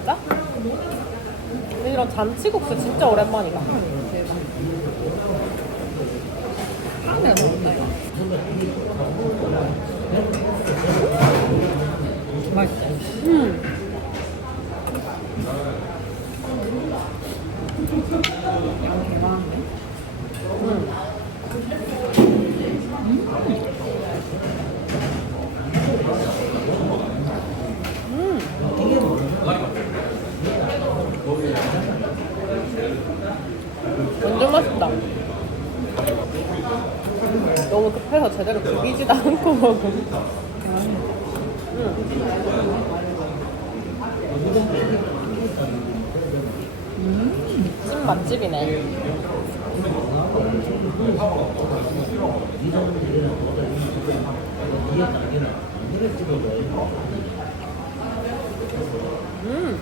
진짜? 이런 잔치국수 진짜 오랜만이다. 대박. 향내 나온다, 이거. 맛있다. 음. 양 개많네. 음. 음. 완전 맛있다. 너무 급해서 제대로 비비지도 않고 먹음. 찐 맛집이네. 음,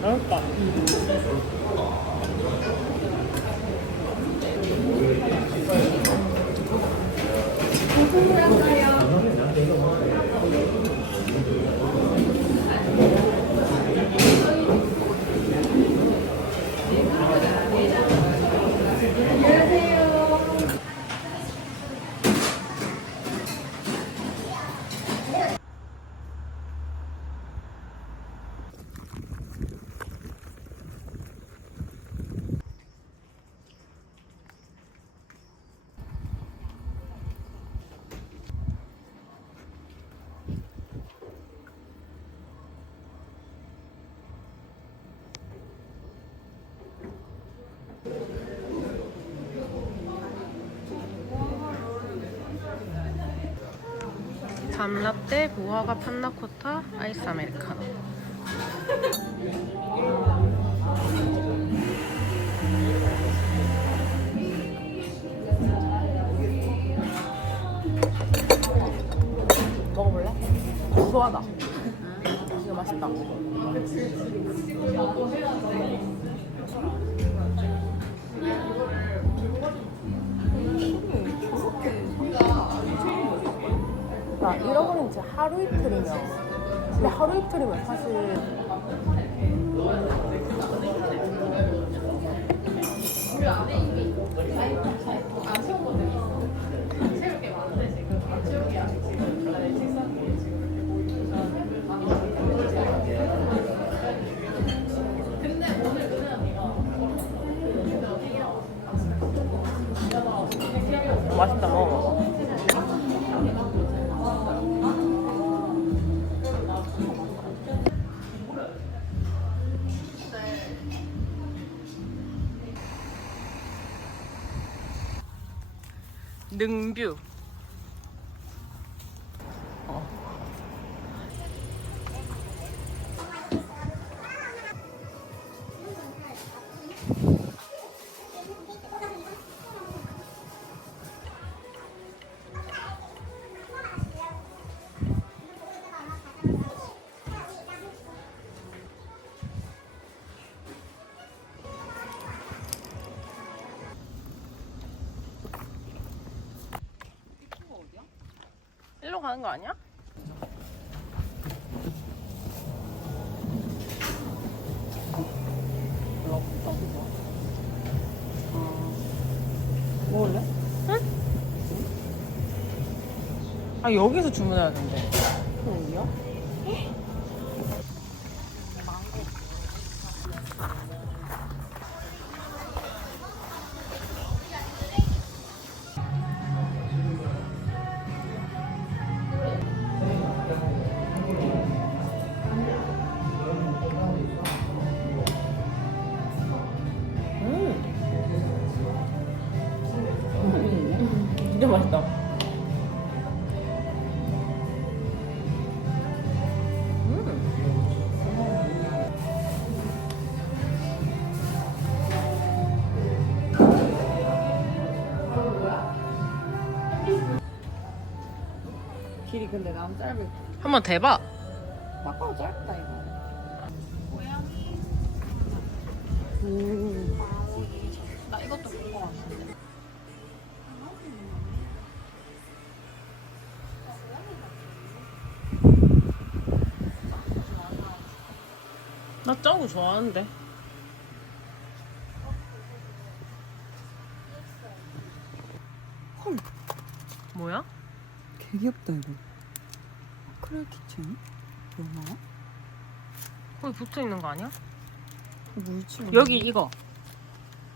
맛있다. 밤라떼 무화과 판나코타 아이스 아메리카노. 먹어볼래? 고소하다. 이거 맛있다. 나 잃어버린 지 하루 이틀이면. 근데 하루 이틀이면 사실 맛 бомбю. 가는 거 아니야? 먹을래? 아 여기서 주문해야 된대. 길이 근데 난 짧을 한번 대봐. 막바로 짧다 이거 음. 나 이것도 볼거 같은데 나 짜고 좋아하는데. 귀엽다 이거. 크레 키chen? 얼마야? 거기 붙어 있는 거 아니야? 물칠 여기 이거.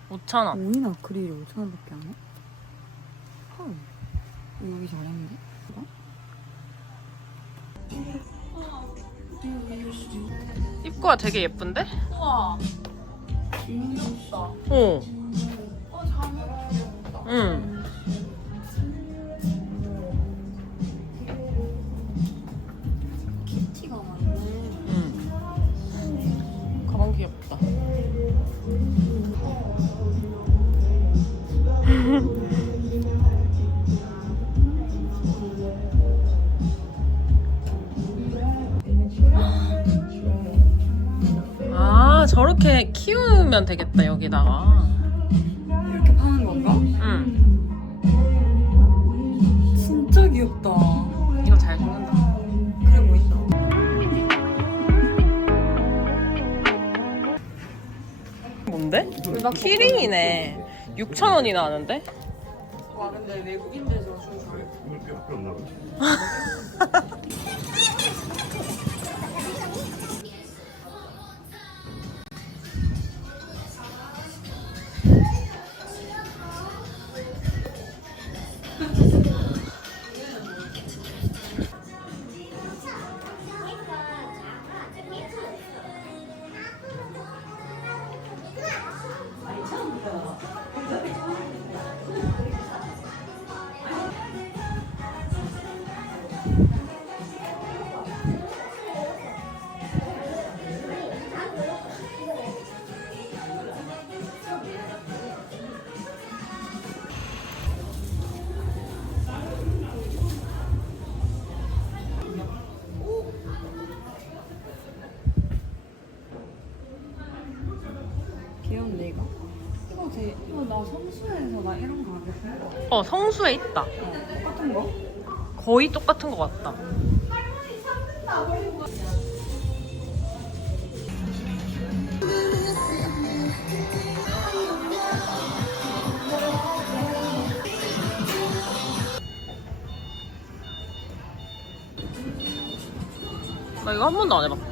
5,000원. 오인 아크릴 5천 원밖에 안 해? 헐, 여기 잘했는데? 이거? 입구가 되게 예쁜데? 우와. 귀엽다. 어. 어, 잘 응. 키티가 키우면 되겠다, 여기다가. 이렇게 파는 건가? 응. 진짜 귀엽다. 이거 잘 죽는다. 그래 보인다. 뭔데? 키링이네. 6,000원이나 하는데? 와, 근데 외국인들서 좀 잘. 귀엽네, 어, 성수에 있다. 똑같은 거? 거의 똑같은 것 같다. 나 이거 한 번도 안 해봤다.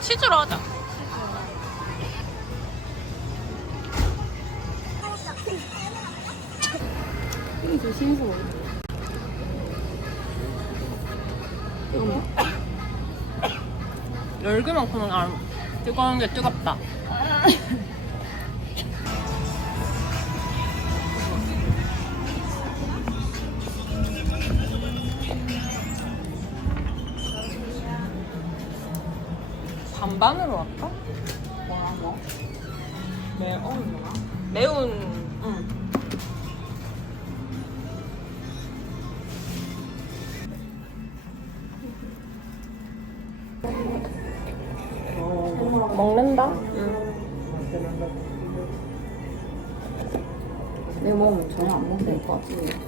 치즈로 하자. 더 신선. 이건 열기만큼은 안 뜨거운 게 뜨겁다.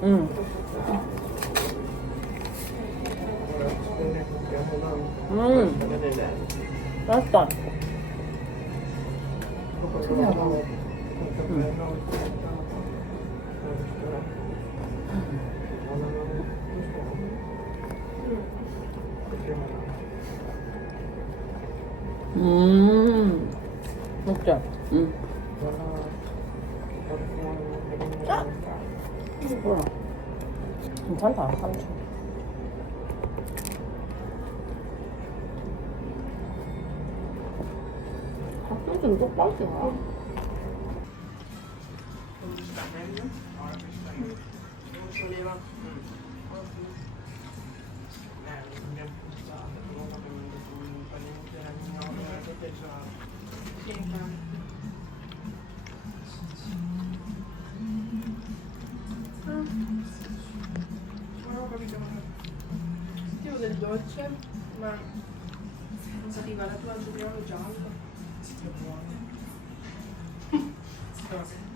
응. 음. 맛있다. 특이하다. 음. 먹자. 응. 뭐야? 괜찮다. 삼촌. 닭도리는 똑같이야. dolce, ma non sapeva la tua al giuliano giallo. Sì, buono.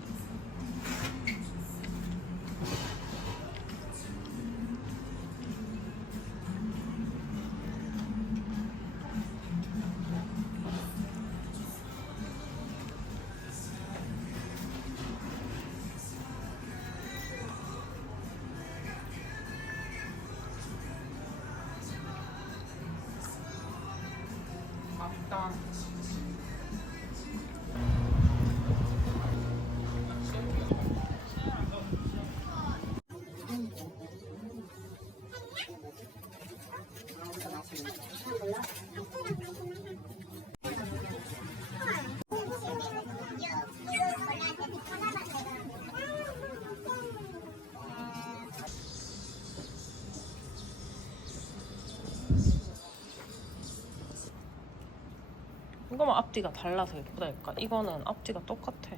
이거만 앞뒤가 달라서 예쁘다니까. 이거는 앞뒤가 똑같아.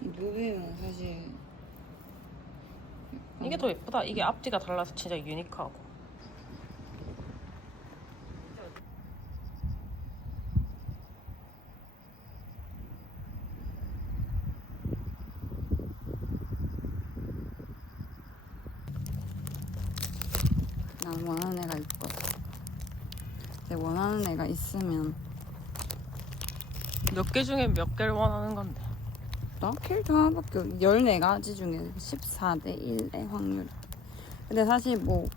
누베는 사실 이게 더 예쁘다. 이게 앞뒤가 달라서 진짜 유니크하고. 난 원하는 애가 있거든. 내 원하는 애가 있으면 몇 개 중에 몇 개를 원하는 건데. 나 캐릭터 하나밖에 없 14가지 중에 14대 1의 확률. 근데 사실 뭐,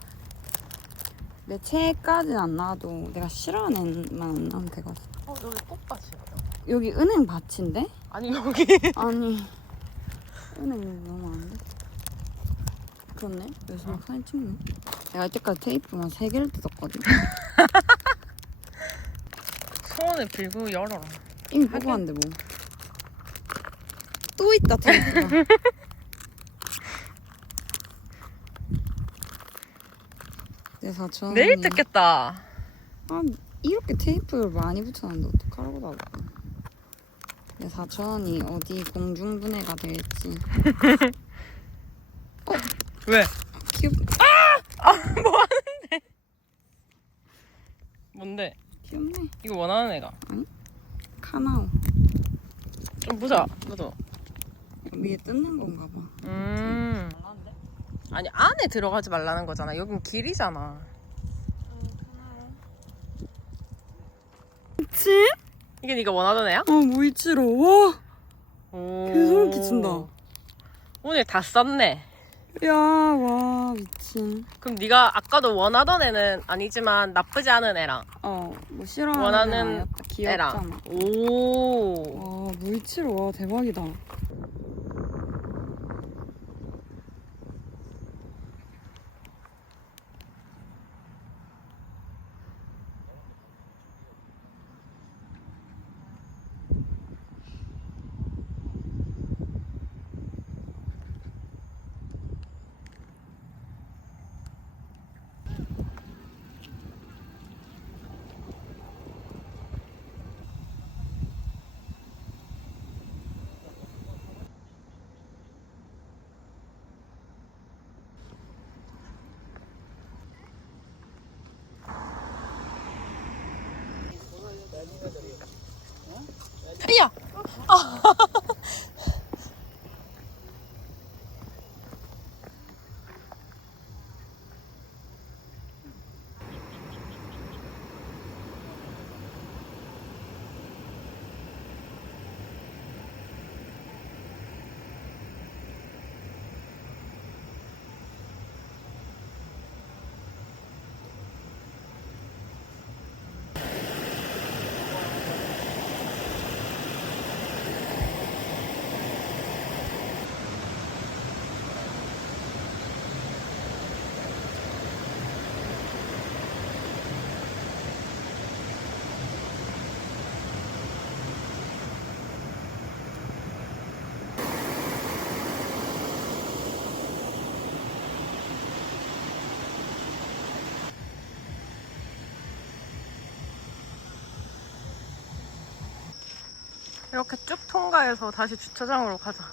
내 체까지는 안 나와도 내가 싫어하는 애만 안 나오면 되거든. 어, 여기 꽃밭이야. 여기 은행 밭인데? 아니, 여기. 아니, 은행 너무 안 돼. 그렇네? 여기서 막 사진 찍네. 내가 이때까지 테이프만 3개를 뜯었거든. 소원을 빌고 열어라. 이미 보고 왔는데 뭐. 또 있다, 테이프가. 내 사촌. 내일 뜯겠다. 아, 이렇게 테이프를 많이 붙여놨는데 어떡하라고 나도. 내 사촌이 어디 공중분해가 될지. 왜? 귀엽, 뭔데? 귀엽네. 이거 원하는 애가. 카나오. 좀 보자. 너도. 위에 뜯는 건가 봐. 음. 아니, 안에 들어가지 말라는 거잖아. 여긴 길이잖아. 그치? 이게 네가 원하던 애야? 아, 모이치로. 와! 오. 개소름 끼친다. 오늘 다 썼네. 야, 와, 미친. 그럼 네가 아까도 원하던 애는 아니지만 나쁘지 않은 애랑 어, 뭐 싫어하는 원하는 아니었다. 귀엽잖아. 애랑. 오. 와, 무이치로. 와, 대박이다. 야. 이렇게 쭉 통과해서 다시 주차장으로 가자.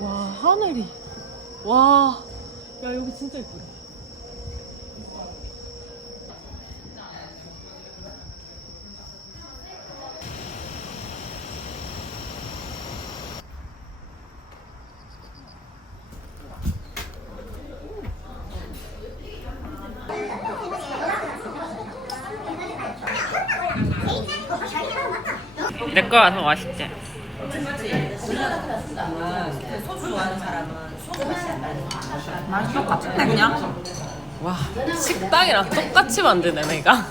와 하늘이 와. 야 여기 진짜 이쁘다. 내 거가 더 맛있지? 맛이 똑같은데 그냥? 와 식당이랑 똑같이 만드네 내가.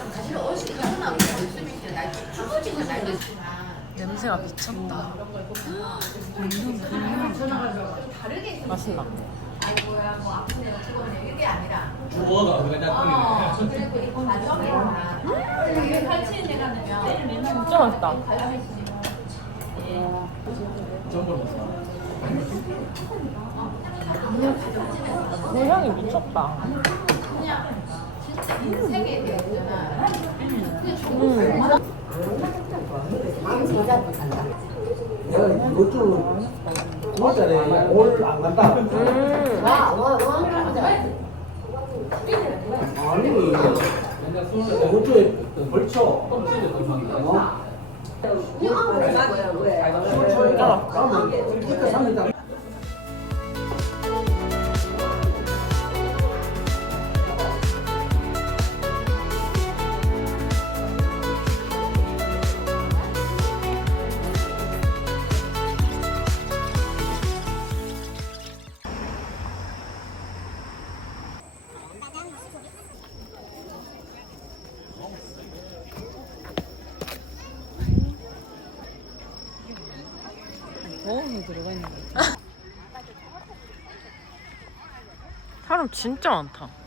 냄새가 미쳤다. 맛있나? 아이 뭐야 뭐 아픈 데가 죽었네 이게 아니라 죽어가 그냥 딱 그래 그리고 이 과정이 다 이게 펼치는 데 가면 진짜 맛있다 내 향이 미쳤다 그냥 인생에 대해 있잖아 근데 정말 음. 마음 저자도 간다. 내가 이것도 9월달에 올안 간다. 음. 와, 와, 와, 하자. 아니, 이번 주에 벌쳐. 어? 10월 초에 가. 그러면 그때 3일당 보험이 들어가 있는 거 사람 진짜 많다.